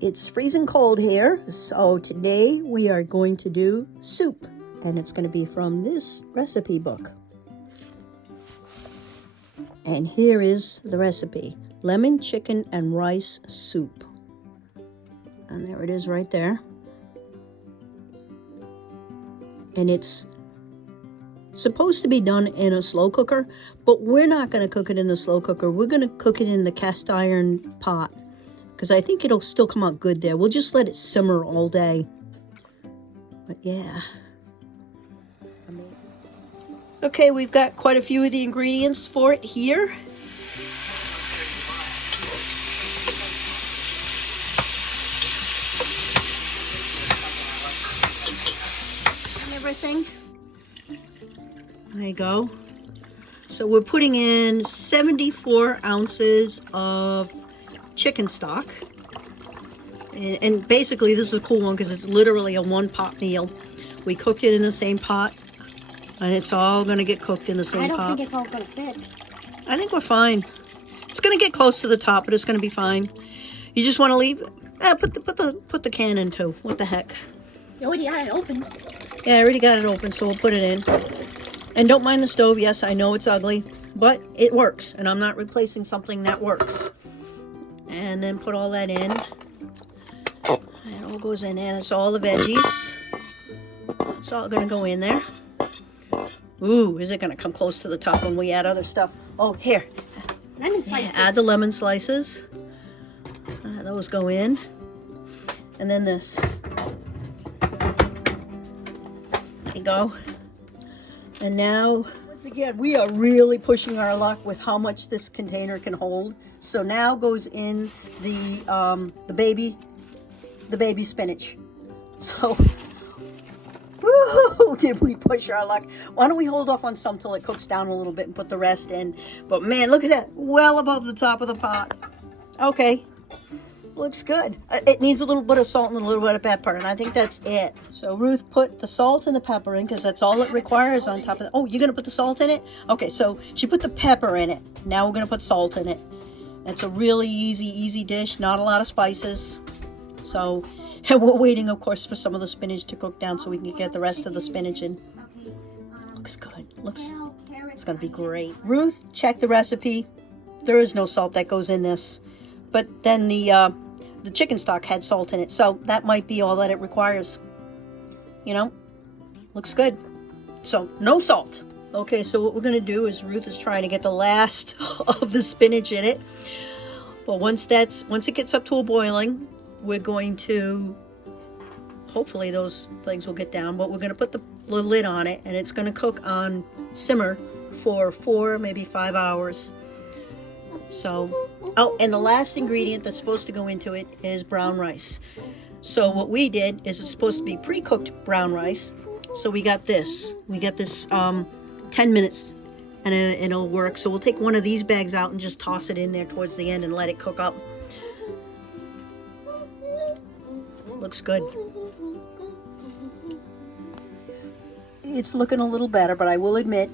It's freezing cold here, so today we are going to do soup, and it's going to be from this recipe book. And here is the recipe: lemon, chicken, and rice soup. And there it is right there. And it's supposed to be done in a slow cooker, but we're not going to cook it in the slow cooker. We're going to cook it in the cast iron pot, because I think it'll still come out good there. We'll just let it simmer all day. But yeah. Okay, we've got quite a few of the ingredients for it here. And everything. There you go. So we're putting in 74 ounces of chicken stock, and basically this is a cool one because it's literally a one pot meal. We cooked it in the same pot, and it's all going to get cooked in the same pot. I don't think it's all going to fit. I think we're fine. It's going to get close to the top, but it's going to be fine. You just want to leave. Put the can in too. What the heck? You already got it open. Yeah, I already got it open, so we'll put it in. And don't mind the stove. Yes, I know it's ugly, but it works, and I'm not replacing something that works. And then put all that in. It all goes in there. It's all the veggies. It's all going to go in there. Ooh, is it going to come close to the top when we add other stuff? Oh, here. Lemon slices. Yeah, add the lemon slices. Those go in. And then this. There you go. And now, once again, we are really pushing our luck with how much this container can hold. So now goes in the baby spinach. So, woo-hoo, did we push our luck? Why don't we hold off on some till it cooks down a little bit and put the rest in? But man, look at that, well above the top of the pot. Okay, looks good. It needs a little bit of salt and a little bit of pepper, and I think that's it. So Ruth put the salt and the pepper in because that's all it requires on top of it. Oh, you're gonna put the salt in it? Okay, so she put the pepper in it. Now we're gonna put salt in it. It's a really easy dish, not a lot of spices. So, and we're waiting, of course, for some of the spinach to cook down so we can get the rest of the spinach in. Looks good. It's gonna be great. Ruth, check the recipe. There is no salt that goes in this, but then the chicken stock had salt in it, so that might be all that it requires. You know, looks good. So no salt. Okay, so what we're gonna do is Ruth is trying to get the last of the spinach in it. But once it gets up to a boiling, we're going to, hopefully those things will get down, but we're gonna put the lid on it, and it's gonna cook on simmer for 4, maybe 5 hours. So, oh, and the last ingredient that's supposed to go into it is brown rice. So what we did is it's supposed to be pre-cooked brown rice. So we got this 10 minutes and it'll work. So we'll take one of these bags out and just toss it in there towards the end and let it cook up. Looks good. It's looking a little better, but I will admit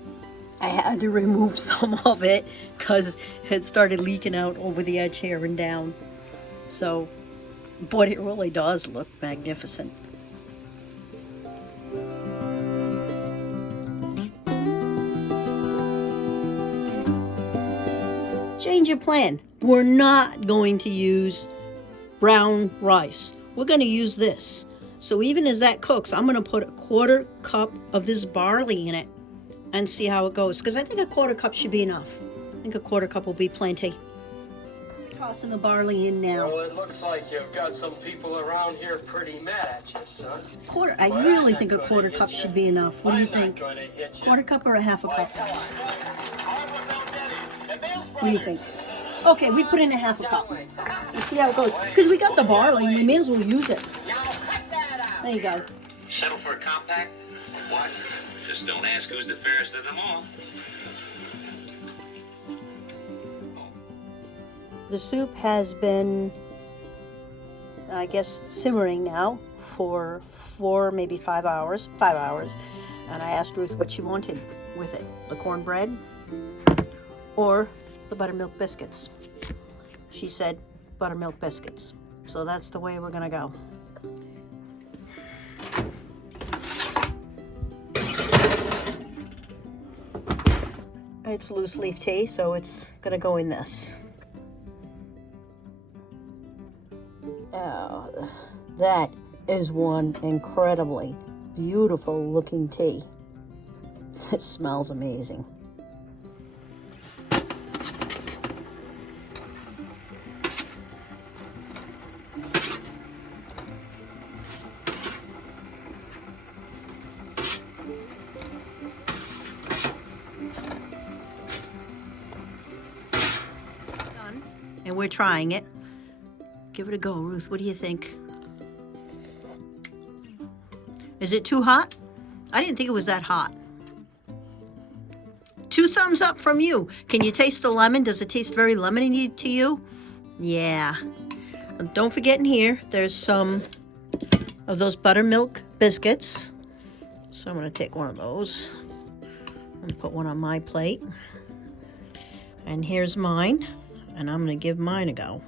I had to remove some of it because it started leaking out over the edge here and down. So, but it really does look magnificent. Change your plan. We're not going to use brown rice. We're going to use this. So even as that cooks, I'm going to put a 1/4 cup of this barley in it and see how it goes. Because I think a 1/4 cup should be enough. I think a 1/4 cup will be plenty. Tossing the barley in now. Well, it looks like you've got some people around here pretty mad at you, son. I really think a 1/4 cup should be enough. What do you think? 1/4 cup or a 1/2 cup? What do you think? Okay, we put in a 1/2 cup. Let's see how it goes. Because we got the barley, we may as well use it. There you go. Settle for a compact? What? Just don't ask who's the fairest of them all. The soup has been, I guess, simmering now for 4, maybe 5 hours. 5 hours. And I asked Ruth what she wanted with it. The cornbread or the buttermilk biscuits. She said buttermilk biscuits. So that's the way we're gonna go. It's loose leaf tea, so it's gonna go in this. Oh, that is one incredibly beautiful looking tea. It smells amazing. Done. And we're trying it. Give it a go, Ruth. What do you think? Is it too hot? I didn't think it was that hot. 2 thumbs up from you. Can you taste the lemon? Does it taste very lemony to you? Yeah. And don't forget in here, there's some of those buttermilk biscuits. So I'm going to take one of those and put one on my plate. And here's mine. And I'm going to give mine a go.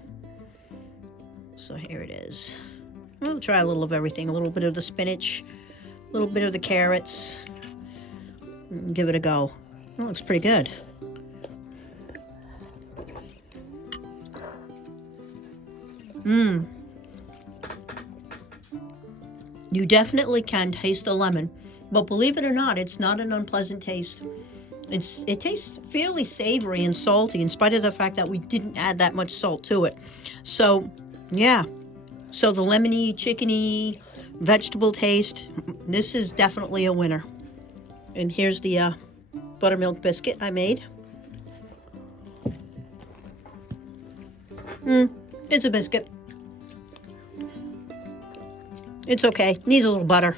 So here it is. We'll try a little of everything. A little bit of the spinach, a little bit of the carrots. Give it a go. That looks pretty good. You definitely can taste the lemon, but believe it or not, it's not an unpleasant taste. It tastes fairly savory and salty in spite of the fact that we didn't add that much salt to it. So, yeah. So the lemony, chickeny, vegetable taste, this is definitely a winner. And here's the buttermilk biscuit I made. It's a biscuit. It's okay. Needs a little butter.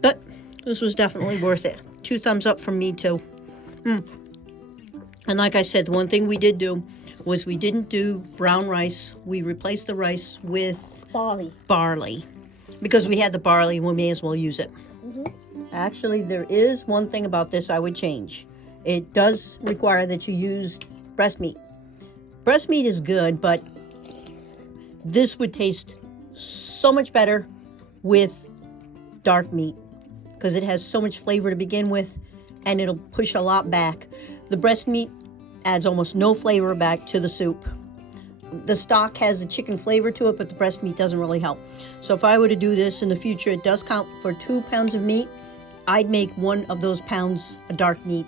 But this was definitely worth it. 2 thumbs up from me too. And like I said, the one thing we did do was we didn't do brown rice. We replaced the rice with barley. Because we had the barley, we may as well use it. Actually, there is one thing about this I would change. It does require that you use breast meat. Breast meat is good, but this would taste so much better with dark meat because it has so much flavor to begin with, and it'll push a lot back. The breast meat adds almost no flavor back to the soup. The stock has a chicken flavor to it, but the breast meat doesn't really help. So if I were to do this in the future, it does count for 2 pounds of meat. I'd make 1 of those pounds a dark meat